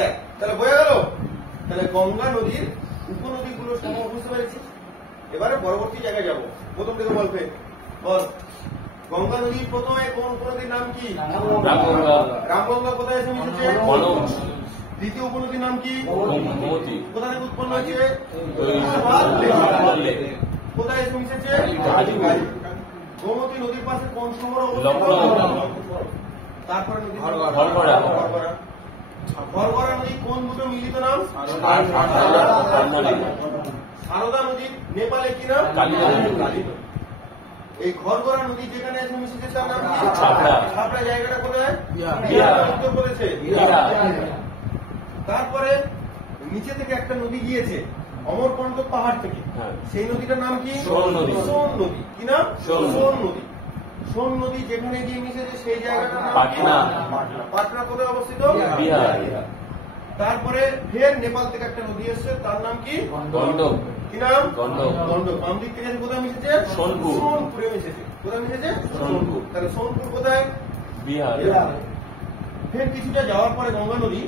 দেখ তাহলে বোঝা গেল। তাহলে গঙ্গা নদীর উপনদীগুলো সমূহ বুঝতে পেরেছি। এবারে পরবর্তী জায়গায় যাব। প্রথম থেকে বলবে বল, গঙ্গা নদীর প্রথমে কোন উপনদীর নাম কি? রামগঙ্গা। কোথায় এসে মিশেছে? দ্বিতীয় উপনদীর নাম কি? কোথা থেকে উৎপন্ন হয়েছে? কোথায় এসে মিশেছে? গোমতী নদীর পাশে কোন শহর অবস্থিত? তারপরে নদী ঘরঘরা নদী কোন দুটো মিলিত নাম? সারদা নদী নেপালে কি নাম? কালী নদী। এই ঘরঘরা নদী যেখানে এসে মিশেছে তার নাম কি? ছাপড়া। জায়গাটা কোথায়? উত্তরপ্রদেশে। তারপরে নিচে থেকে একটা নদী গিয়েছে অমরকণ্টক পাহাড় থেকে, সেই নদীটার নাম কি? সোন নদী। কি নাম? সোন নদী। সোন নদী যেখানে গিয়ে মিশেছে সেই জায়গাটার নাম কি? পাটনা। কোথায় অবস্থিত? বিহার। তারপরে ফের নেপাল থেকে একটা নদী এসছে, তার নাম কি? গন্ডক। কি নাম? গন্ডক। বাম দিক থেকে কোথায় মিশেছে? সোনপুরে মিশেছে। কোথায় মিশেছে? সোনপুর। তাহলে সোনপুর কোথায়? বিহার। ফের কিছুটা যাওয়ার পরে গঙ্গা নদী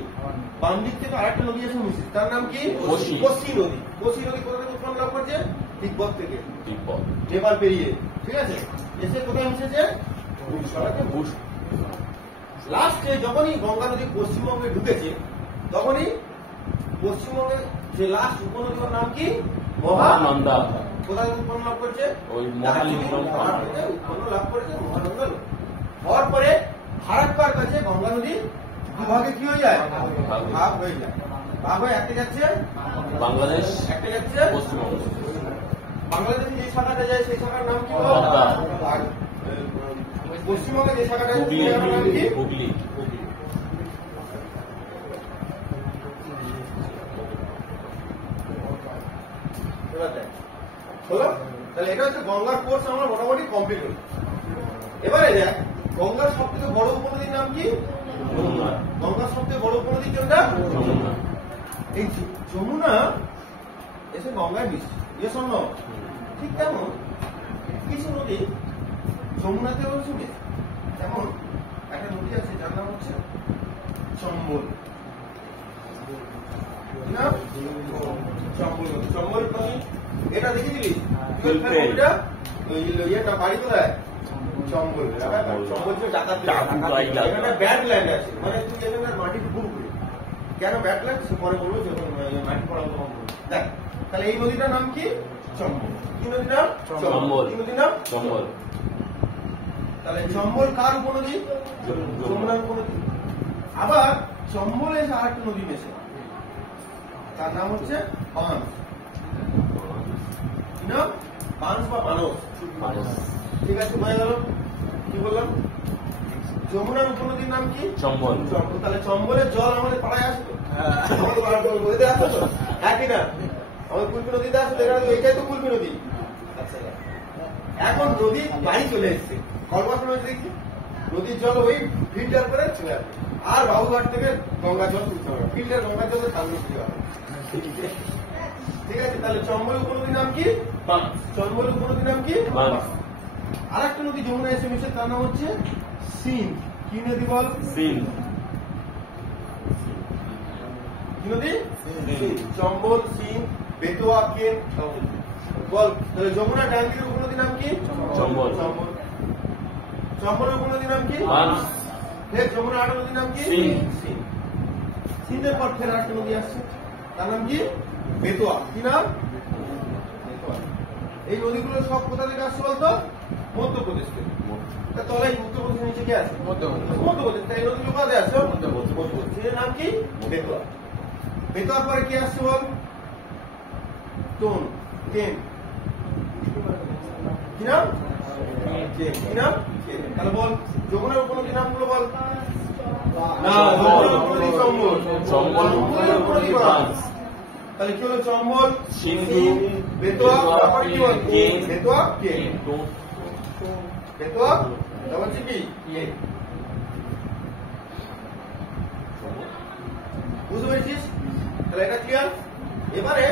বাম দিক থেকে আরেকটা নদী এসে মিশেছে, তার নাম কি? কোশি নদী। কোশি নদী কোথা থেকে উৎপন্ন লাভ করছে? তিব্বত থেকে, নেপাল পেরিয়ে। ঠিক আছে, এসে কোথায় মিশেছে? লাস্টে যখনই গঙ্গা নদী পশ্চিমবঙ্গে ঢুকেছে তখনই পশ্চিমবঙ্গের যে লাস্ট উপনদীর নাম কি? মহানন্দা। কোথায় উৎপন্ন লাভ করছে? উৎপন্ন লাভ করেছে মহানন্দা। হওয়ার পরে ফারাক্কার কাছে গঙ্গা নদী দুভাগে কি হয়ে যায়? ভাগ হয়ে যায়। ভাগ হয়ে একটা যাচ্ছে বাংলাদেশ, একটা যাচ্ছে পশ্চিমবঙ্গ। বাংলাদেশে যে শাখাটা যায় সেই শাখার নাম কি? পশ্চিমবঙ্গে যে শাখাটা নাম কি? হুগলি। হলো? তাহলে এটা হচ্ছে গঙ্গার কোর্স আমরা মোটামুটি কমপ্লিট হল। এবারে দেখ গঙ্গার সব থেকে বড় উপনদীর নাম কি? গঙ্গার সবচেয়ে বড় উপনদী কোনটা? এই যমুনা এসে গঙ্গায় মিশছে। ঠিক তেমন কিছু নদী যমুনাতেও মিশে। যেমন একটা নদী আছে যার নাম হচ্ছে চম্বল। চম্বল নদী এটা দেখেছিলি? বাড়ি কোথায়? চম্বল। চম্বল ব্যাডল্যান্ড আছে, মানে তুই এখানে মাটি পুরোপুরি। কেন ব্যাডল্যান্ড সে পরে বলবো, মাটি পড়া দেখ। তাহলে এই নদীটার নাম কি? চম্বল। কি নদীর নাম? চম্বল। কি নদীর নাম? চম্বল। তাহলে চম্বল কার উপনদী? যমুনার উপনদী। আবার চম্বলে এসে আরেকটা নদী মেশে, তার নাম হচ্ছে বাঁশ। কি নাম? বাঁশ বা বানস। ঠিক আছে, বোঝা গেল? কি বললাম? যমুনার উপনদীর নাম কি? চম্বল। তাহলে চম্বলের জল আমাদের পাড়ায় আসতো, আমাদের আসতো তো, একই না? আমাদের কুলপি নদীতে আসতো, এটাই তো কুলপি নদী। আচ্ছা, এখন নদী বাড়ি চলে এসছে, কলকাতা নদী দেখছি নদীর জল ওই ফিল্টার করে চলে আসবে। আর বাবুঘাট থেকে গঙ্গা জল তুলতে হবে, ফিল্টার গঙ্গা জলে ঠান্ডা দিতে হবে। ঠিক আছে, তাহলে চম্বল উপনদীর নাম কি? বাঁশ। চম্বল উপনদীর নাম কি? বাঁশ। আর একটা নদী যমুনা এসে মিশে, তার নাম হচ্ছে সিন্ধ। কি নদী বল? সিন্ধ। কি নদী? চম্বল, সিন্ধ, বেতোয়া, কেন বল। তাহলে যমুনা ডান দিকের উপনদীর নাম কি? চম্বল। চম্বল। চম্বলের উপনদীর নাম কি? বাঁশ। ফের যমুনা আরেকটা নদীর নাম কি? সিন্ধ। সিন্ধের পর ফের আরেকটা নদী আসছে, তার নাম কি? বেতোয়া। কি নাম? এই নদীগুলো সব কোথা থেকে আসছে বলতো? মধ্যপ্রদেশ থেকে। তলায় উত্তরপ্রদেশের নিচে কে আছে? মধ্যপ্রদেশ। তাই নদীগুলো কোথায় আসছে? মধ্যপ্রদেশের নাম কি? বেতোয়া। বেতোয়ার পরে কি আসছে বল? টোন, কেন। কি নাম? কি নাম? তাহলে বল যমুনার উপনদীর নামগুলো বল। না, যমুনার উপনদী চম্বল। চম্বল উপনদী বাঁশ। তাহলে কি হলো? চম্বল, সিন্ধু, বেতোয়া, তারপর কি বল? বেতোয়া, কেন। বেতোয়া, তারপর কি? বুঝতে পেরেছিস? তাহলে এটা ক্লিয়ার? এবারে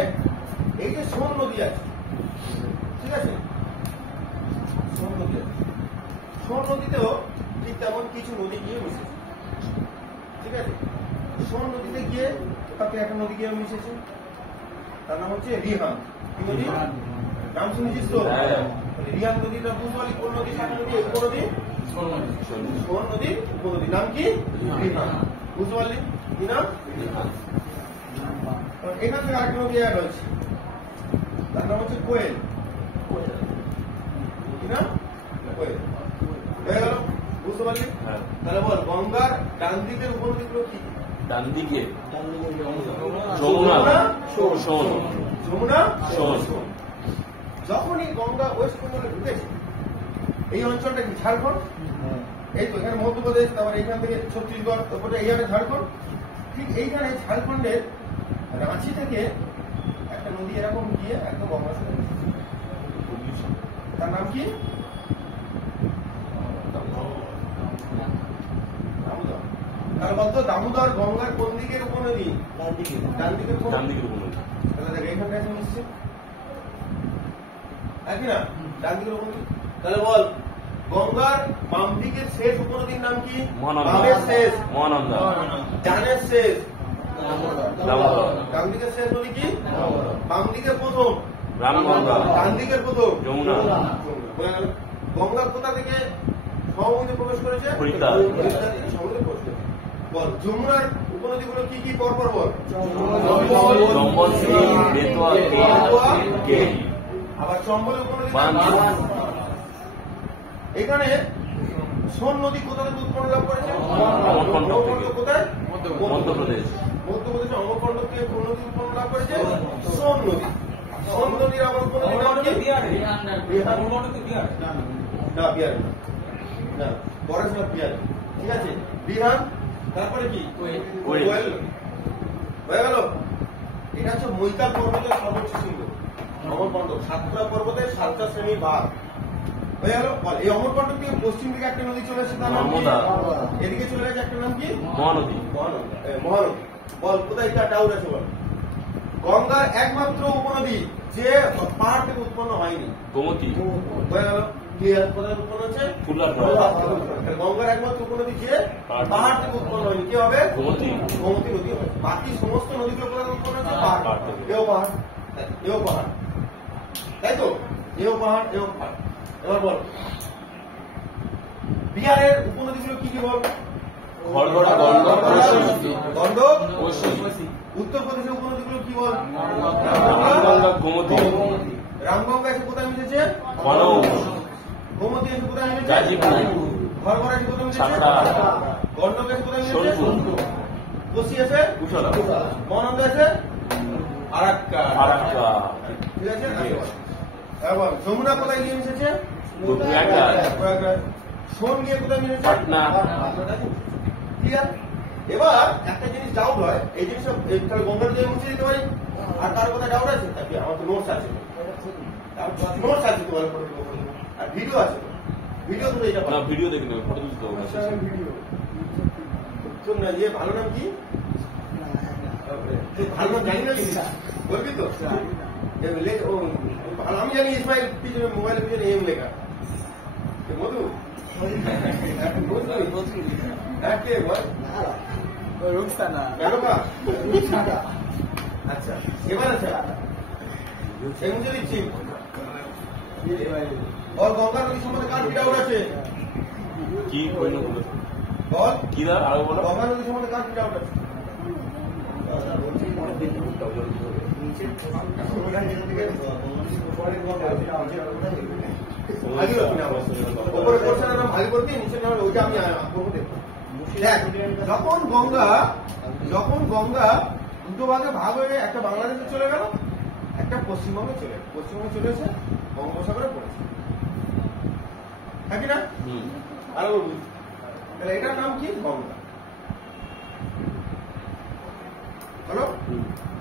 এই যে সোন নদী আছে, ঠিক আছে, সোন নদী আছে, সোন নদীতেও ঠিক তেমন কিছু নদী গিয়ে মিশেছে। ঠিক আছে, সোন নদীতে গিয়ে তাতে একটা নদী গিয়ে মিশেছে, তার নাম হচ্ছে রিহান। কি নদী? নাম শুনেছিস তো? রিহান নদীটা বুঝলি কোন নদী? শাখা নদী, উপনদী সোন নদী, উপনদী। নাম কি? রিহান। বুঝতে পারলি কি নাম? এখান থেকে আরেকটা নদী অ্যাড হয়েছে, তার নাম হচ্ছে কোয়েল। কি না? কোয়েল হয়ে গেল। বুঝতে পারলি? তাহলে বল গঙ্গার ডান দিকের উপনদীগুলো কি? ডান দিকে যমুনা, সোন। যমুনা, সোন। যখনই গঙ্গা ওয়েস্ট বেঙ্গলে ঢুকেছে, এই অঞ্চলটা কি? ঝাড়খণ্ড। এই তো এখানে মধ্যপ্রদেশ, তারপরে এইখান থেকে ছত্তিশগড়, তারপরে এইখানে ঝাড়খণ্ড। ঠিক এইখানে ঝাড়খণ্ডের রাঁচি থেকে একটা নদী এরকম গিয়ে একদম গঙ্গার সাথে মিশেছে। তার নাম কি? দামোদর। তাহলে বলতো দামোদর গঙ্গার কোন দিকের উপনদী? ডান দিকের উপনদী। তাহলে দেখ এইখানটা এসে মিশছে, একই না? ডান দিকের উপনদী। তাহলে বল গঙ্গার বাম দিকের শেষ উপনদীর নাম কি? বামের শেষ মহানন্দা, ডানের শেষ দামোদর, ডান দিকের শেষ নদী কি? বাম দিকের প্রথম রামগঙ্গা, ডান দিকের প্রথম যমুনা। গঙ্গা কোথা থেকে সমুদ্রে প্রবেশ করেছে? হরিদ্বার। হরিদ্বার থেকে সমুদ্রে প্রবেশ করেছে। বল যমুনার উপনদীগুলো কি কি পরপর বল? চম্বল, বেতোয়া, কেল। আবার চম্বল উপনদী বাঞ্চি। এখানে সোন নদী কোথা থেকে উৎপন্ন লাভ করেছে? অমরকণ্টক থেকে। কোথায়? মধ্যপ্রদেশ। মধ্যপ্রদেশে অমরকণ্টক থেকে কোন নদী উৎপন্ন লাভ করেছে? সোন নদী। সোন নদীর আবার উপনদীর নাম কি? বিহার। না বিহার না, পরে ছিল বিহার। ঠিক আছে, বিহার। তারপরে কি? কোয়েল। হয়ে গেল। এটা হচ্ছে মৈতাল পর্বতের সর্বোচ্চ শৃঙ্গ অমরকণ্টক। সাতপুরা পর্বতের 7টা শ্রেণীর ভাগ। হয়ে গেল। বল এই অমরকণ্টক থেকে পশ্চিম দিকে একটা নদী চলে এসেছে, তার নাম কি? এদিকে চলে গেছে একটা নাম কি? মহানদী। মহানদী। বল কোথায় এটা ডাউট আছে? বল গঙ্গার একমাত্র উপনদী যে পাহাড় থেকে উৎপন্ন হয়নি? গোমতী। হয়ে গেল। ক্লিয়ার? কোথায় উৎপন্ন হচ্ছে? গঙ্গার একমাত্র উপনদী যে পাহাড় থেকে উৎপন্ন হয়নি কি হবে? গোমতী। গোমতী নদী হবে। বাকি সমস্ত নদীগুলো কোথায় উৎপন্ন হচ্ছে? পাহাড়। এও পাহাড়, এও পাহাড়, তাই তো? এও পাহাড়, এও পাহাড়। এবার বল বিহারের উপনদীগুলো কি কি বল? গন্ডক, উত্তরপ্রদেশের উপনদীগুলো কি বল? গোমতী। রামগঙ্গা এসে কোথায় মিশেছে? গোমতী এসে কোথায় মিশেছে? ঘরঘর এসে কোথায় মিশেছে? গন্ডক এসে কোথায় মিশেছে? কোশি এসে? মহানন্দা এসে? ফারাক্কা। ঠিক আছে। এবার যমুনা কোথায় গিয়ে মিশেছে? সোন গিয়ে কোথায় মিশেছে? পাটনা। ক্লিয়ার? এবার একটা জিনিস ডাউট হয়, এই জিনিসটা তাহলে গঙ্গার দিয়ে মুছে দিতে পারি, আর তার কথা ডাউট আছে? আমার তো নোটস আছে, নোটস আছে তোমার, আর ভিডিও আছে। ভিডিও তো এটা ভিডিও দেখে নেবে, ফটো তুলতে হবে। শোন না, ইয়ে ভালো নাম কি? ভালো নাম জানি না, বলবি তো? ভালো আমি জানি, ইসমাইল পিছনে মোবাইলের পিছনে এম লেখা। মধু আচ্ছা, এবার আছে মুছে দিচ্ছি। বল গঙ্গা নদী সম্বন্ধে কার ডাউট আছে? কি বল কি দা আরো বলো। গঙ্গা নদী সম্বন্ধে কার ডাউট আছে? যখন গঙ্গা দুটো ভাগে ভাগ হয়ে একটা বাংলাদেশে চলে গেল, একটা পশ্চিমবঙ্গে চলে গেল, পশ্চিমবঙ্গে চলে এসে বঙ্গোপসাগরে পড়েছে, নাকি না? আরো বলবি তাহলে এটার নাম কি? গঙ্গা। হলো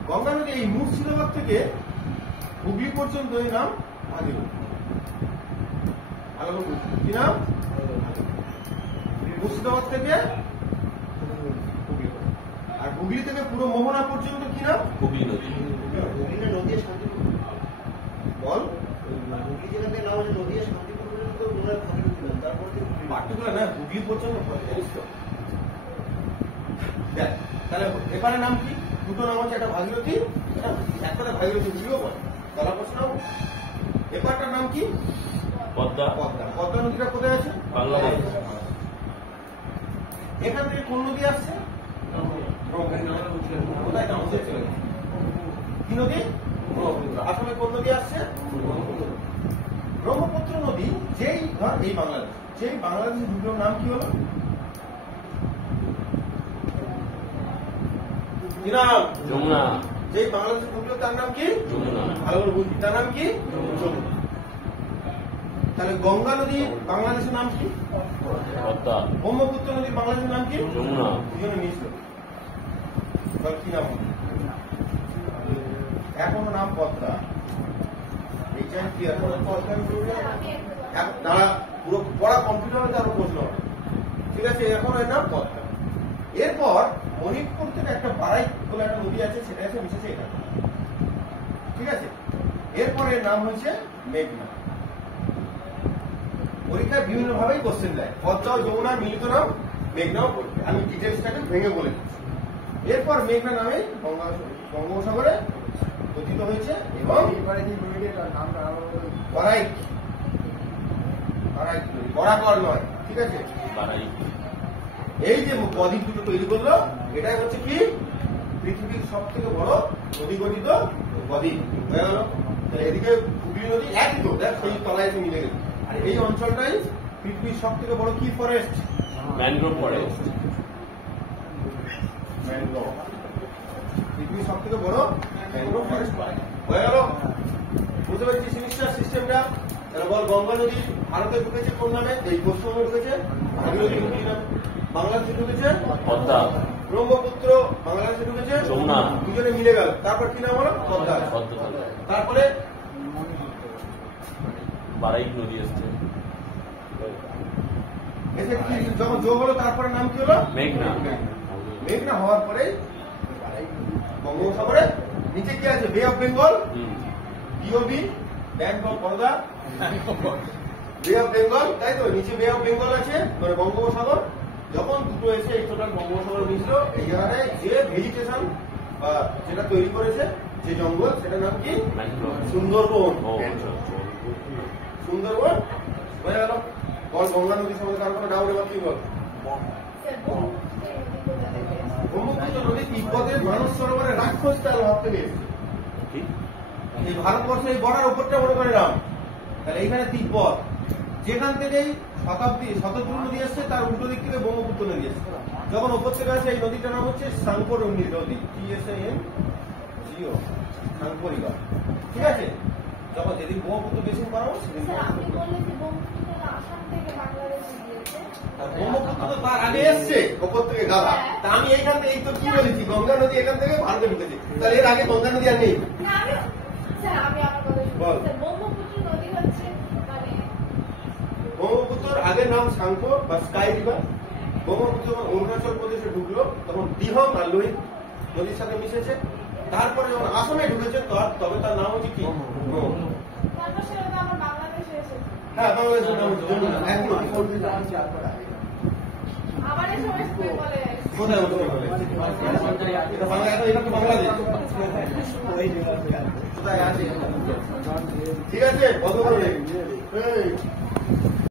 গঙ্গা নদী এই মুর্শিদাবাদ থেকে হুগলি পর্যন্ত এই নাম ভাগীরথী। কি নাম? মুর্শিদাবাদ থেকে হুগলি, আর হুগলি থেকে পুরো মোহনা পর্যন্ত কি নাম? হুগলি নদী। নদী শান্তিপুর। বল নদী শান্তিপুর পর্যন্ত তারপর পার্টিকুলার না, হুগলি পর্যন্ত জানিস তো? দেখ তাহলে এপারের নাম কি? দুটো নাম হচ্ছে, একটা ভাগীরথী, একটা ভাগীরথী বুঝিও বল তাহলে প্রশ্ন। এপারটার নাম কি? পদ্মা। পদ্মা। পদ্মা নদীটা কোথায় আছে? বাংলাদেশ। এখান থেকে কোন নদী আসছে? কোথায় নাম হচ্ছে? কি নদী? ব্রহ্মপুত্র। আসলে কোন নদী আসছে? ব্রহ্মপুত্র নদী। যেই ধর এই বাংলাদেশ, সেই বাংলাদেশের দুটোর নাম কি হলো? কি নাম? যমুনা। যেই বাংলাদেশের দুটো তার নাম কি? যমুনা। ভালো করে বুঝবি, তার নাম কি? যমুনা। তাহলে গঙ্গা নদী বাংলাদেশের নাম কি? পদ্মা। ব্রহ্মপুত্র নদী বাংলাদেশের নাম কি? যমুনা। দুজনে মিশল। কি নাম? এখনো নাম পদ্মা। এইটাই কি এখন দাঁড়া, পুরো পড়া কমপ্লিট হবে তারপর প্রশ্ন হবে। ঠিক আছে, এখন এর নাম পদ্মা। এরপর মণিপুর থেকে একটা বারাই বলে একটা নদী আছে, সেটা এসে মিশেছে এখানে। ঠিক আছে, এরপর এর নাম হচ্ছে মেঘনা। পরীক্ষায় বিভিন্ন ভাবেই কোশ্চেন দেয়। পদ্মা ও যমুনার মিলিত নাম মেঘনাও পড়বে। আমি ডিটেলসটাকে ভেঙে বলে দিচ্ছি। এরপর মেঘনা নামে বঙ্গোপসাগরে পতিত হয়েছে এবং বরাকর নয়, ঠিক আছে, এই যে বদ্বীপ দুটো তৈরি করলো, এটাই হচ্ছে কি পৃথিবীর সব থেকে বড় নদী গঠিত বদ্বীপ হয়ে গেল। এদিকে হুগলি নদী একই তো, দেখ সেই তলায় এসে মিলে গেল। আর এই অঞ্চলটাই পৃথিবীর সব থেকে বড় কি ফরেস্ট? Mangrove forest. ম্যানগ্রোভ। পৃথিবীর সব থেকে বড় ম্যানগ্রোভ ফরেস্ট হয়ে গেল। বুঝতে পারছি সেমিস্টার সিস্টেমটা? তাহলে বল, গঙ্গা নদী ভারতে ঢুকেছে কোন নামে? এই পশ্চিমবঙ্গে ঢুকেছে ভাগীরথী নদী নামে। বাংলাদেশে ঢুকেছে পদ্মা। ব্রহ্মপুত্র বাংলাদেশে ঢুকেছে যমুনা। দুজনে মিলে গেল। তারপর কি নাম হলো? পদ্মা। তারপরে বারাই নদী আসছে, এসে কি যখন যোগ হলো তারপরে নাম কি হলো? মেঘনা। মেঘনা হওয়ার পরে বঙ্গোপসাগরে নিচে কি আছে? বে of Bengal, BOB, bank of Baroda, বে অফ বেঙ্গল, তাই তো? নিচে বে অফ বেঙ্গল আছে, মানে বঙ্গোপসাগর। যখন দুটো এসে এই টোটাল বঙ্গোপসাগর মিশলো, এই জায়গাটায় যে ভেজিটেশন বা যেটা তৈরি করেছে, যে জঙ্গল, সেটার নাম কি? সুন্দরবন। সুন্দরবন হয়ে গেল। বল, গঙ্গা নদীর সম্বন্ধে কারো কোনো ডাউট? এবার কি বল? ব্রহ্মপুত্র নদী তিব্বতের মানস সরোবরে রাক্ষস তাল ভাব থেকে এসেছে। এই ভারতবর্ষে এই বর্ডার উপরটা মনে করে নাম। তাহলে এইখানে তিব্বত, যেখান থেকেই শতদ্রু নদী আসছে, তার উল্টো দিক থেকে ব্রহ্মপুত্র নদী আসছে। যখন উপর থেকে আসে, এই নদীটার নাম হচ্ছে সাংকোরণী নদী, সাংকরিকা। ঠিক আছে, যখন যেদিন ব্রহ্মপুত্র বেশি পারো সেদিন ব্রহ্মপুত্র তো তার আগে এসছে ওপর থেকে গাদা। তা আমি এইখান থেকে, এই তো কি বলেছি, গঙ্গা নদী এখান থেকে ভারতে ঢুকেছে। তাহলে এর আগে গঙ্গা নদী আর নেই। ব্রহ্মপুত্রের আগের নাম সাংকো বা স্কাই রিভার। ব্রহ্মপুত্র যখন অরুণাচল প্রদেশে ঢুকলো, তখন দিহম আর লোহিত নদীর সাথে মিশেছে। তারপরে যখন আসামে ঢুকেছে, তবে তার নাম হচ্ছে কি? হ্যাঁ, বাংলাদেশের নাম হচ্ছে যমুনা। একই নদী। কোথায় হচ্ছে? এটা তো বাংলাদেশ। কোথায় আছে? ঠিক আছে, বন্ধ করবে।